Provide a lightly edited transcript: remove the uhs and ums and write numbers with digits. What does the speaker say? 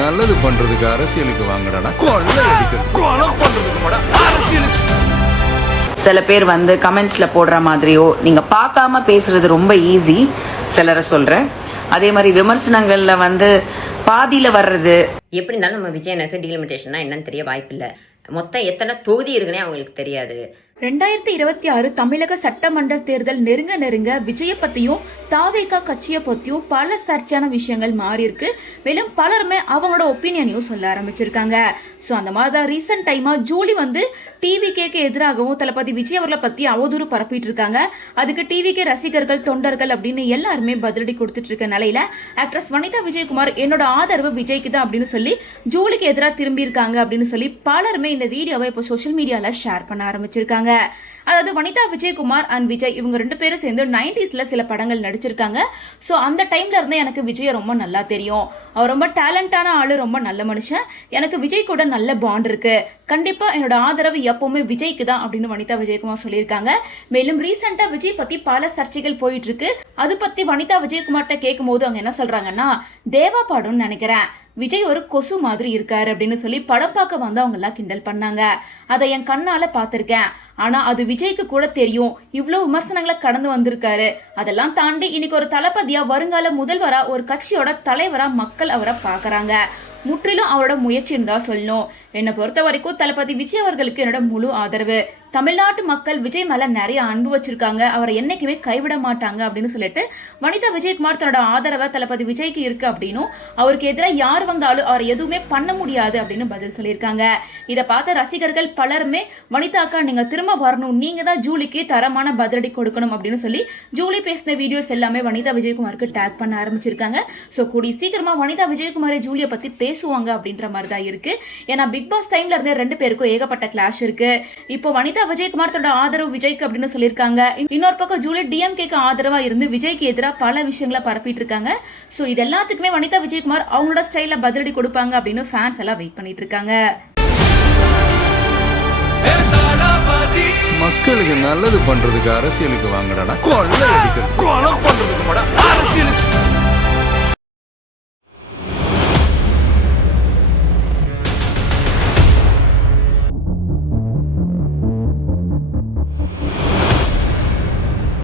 நல்லது பண்றதுக்கு அரசியலுக்கு வாங்கடா, கொள்ளை அடிக்கிறது கொலை பண்றதுக்கு அரசியலுக்கு. சில பேர் வந்து கமெண்ட்ஸ்ல போடுற மாதிரியோ நீங்க பார்க்காம பேசுறது ரொம்ப ஈஸி, சிலரை சொல்றேன். அதே மாதிரி விமர்சனங்கள்ல வந்து பாதியில வர்றது. எப்படி இருந்தாலும் நம்ம விஜயனுக்கு டீலிமிட்டேஷன்னா என்னன்னு தெரிய வாய்ப்பில்லை. மொத்தம் எத்தனை தொகுதி இருக்குன்னே அவங்களுக்கு தெரியாது. 2026 தமிழக சட்டமன்ற தேர்தல் நெருங்க விஜய பத்தியும் தாவேகா கட்சியை பத்தியும் பல சர்ச்சையான விஷயங்கள் மாறி இருக்கு. மேலும் பலருமே அவங்களோட ஒப்பீனியனையும் சொல்ல ஆரம்பிச்சிருக்காங்க. ஸோ அந்த மாதிரி தான் ரீசெண்ட் டைமா ஜூலி வந்து டிவிகேக்கு எதிராகவும் தளபதி விஜய் அவர்களை பத்தி அவதூறு பரப்பிட்டு இருக்காங்க. அதுக்கு டிவிகே ரசிகர்கள், தொண்டர்கள் அப்படின்னு எல்லாருமே பதிலடி கொடுத்துட்டு இருக்க நிலையில ஆக்ட்ரஸ் வனிதா விஜயகுமார் என்னோட ஆதரவு விஜய்க்கு தான் அப்படின்னு சொல்லி ஜூலிக்கு எதிராக திரும்பி இருக்காங்க அப்படின்னு சொல்லி பலருமே இந்த வீடியோவை இப்போ சோஷியல் மீடியால ஷேர் பண்ண ஆரம்பிச்சிருக்காங்க. அதாவது வனிதா விஜயகுமார் அண்ட் விஜய் இவங்க 2 பேரும் சேர்ந்து 90sல சில படங்கள் நடிச்சிருக்காங்க. ஸோ அந்த டைம்ல இருந்தே எனக்கு விஜய் ரொம்ப நல்லா தெரியும். அவர் ரொம்ப டேலண்டான ஆளு, ரொம்ப நல்ல மனுஷன். எனக்கு விஜய் கூட நல்ல பாண்ட் இருக்கு. கண்டிப்பா என்னோட ஆதரவு எப்பவுமே விஜய்க்கு தான் அப்படின்னு வனிதா விஜயகுமார் சொல்லியிருக்காங்க. மேலும் ரீசெண்டா விஜய் பத்தி பல சர்ச்சைகள் போயிட்டு இருக்கு. அது பத்தி வனிதா விஜயகுமார்ட்ட கேட்கும் போது அவங்க என்ன சொல்றாங்கன்னா, தேவா பாடும்னு நினைக்கிறேன், விஜய் ஒரு கொசு மாதிரி இருக்காரு அப்படின்னு சொல்லி படம் பார்க்க வந்து அவங்க எல்லாம் கிண்டல் பண்ணாங்க. அதை என் கண்ணால பார்த்திருக்கேன். ஆனா அது விஜய்க்கு கூட தெரியும், இவ்வளவு விமர்சனங்களை கடந்து வந்திருக்காரு. அதெல்லாம் தாண்டி இன்னைக்கு ஒரு தளபதியா, வருங்கால முதல்வரா, ஒரு கட்சியோட தலைவரா மக்கள் அவரை பாக்குறாங்க. முற்றிலும் அவரோட முயற்சின்னு தான் சொல்லணும். என்னை பொறுத்த வரைக்கும் தளபதி விஜய் அவர்களுக்கு என்னோட முழு ஆதரவு. தமிழ்நாட்டு மக்கள் விஜய் மேல நிறைய அன்பு வச்சிருக்காங்க, அவரை என்னைக்குமே கைவிட மாட்டாங்க அப்படின்னு சொல்லிட்டு வனிதா விஜயகுமார் தன்னோட ஆதரவை தளபதி விஜய்க்கு இருக்கு அப்படின்னும், அவருக்கு எதிராக யார் வந்தாலும் அவரை எதுவுமே பண்ண முடியாது அப்படின்னு பதில் சொல்லியிருக்காங்க. இதை பார்த்த ரசிகர்கள் பலருமே, வனிதாக்கா நீங்க திரும்ப வரணும், நீங்க தான் ஜூலிக்கு தரமான பதிலடி கொடுக்கணும் அப்படின்னு சொல்லி ஜூலி பேசின வீடியோஸ் எல்லாமே வனிதா விஜயகுமாருக்கு டேக் பண்ண ஆரம்பிச்சிருக்காங்க. ஸோ கூடி சீக்கிரமா வனிதா விஜயகுமாரை ஜூலியை பத்தி பேசுவாங்க அப்படின்ற மாதிரி தான் இருக்கு. ஏன்னா பிக் பாஸ் டைம்ல இருந்தே 2 பேருக்கும் ஏகப்பட்ட கிளாஷ் இருக்கு. இப்போ வனிதா விஜயகுமார் தன்னோட ஆதரவு விஜய்க்கு அப்படின்னு சொல்லியிருக்காங்க. இன்னொரு பக்கம் ஜூலி டிஎம்கேக்கு ஆதரவா இருந்து விஜய்க்கு எதிராக பல விஷயங்களை பரப்பிட்டு இருக்காங்க. ஸோ இது எல்லாத்துக்குமே வனிதா விஜயகுமார் அவங்களோட ஸ்டைல பதிலடி கொடுப்பாங்க அப்படின்னு ஃபேன்ஸ் எல்லாம் வெயிட் பண்ணிட்டு இருக்காங்க. மக்களுக்கு நல்லது பண்றதுக்கு அரசியலுக்கு வாங்கடா, கொள்ளை அடிக்கிறது கொலை பண்றதுக்கு அரசியலுக்கு.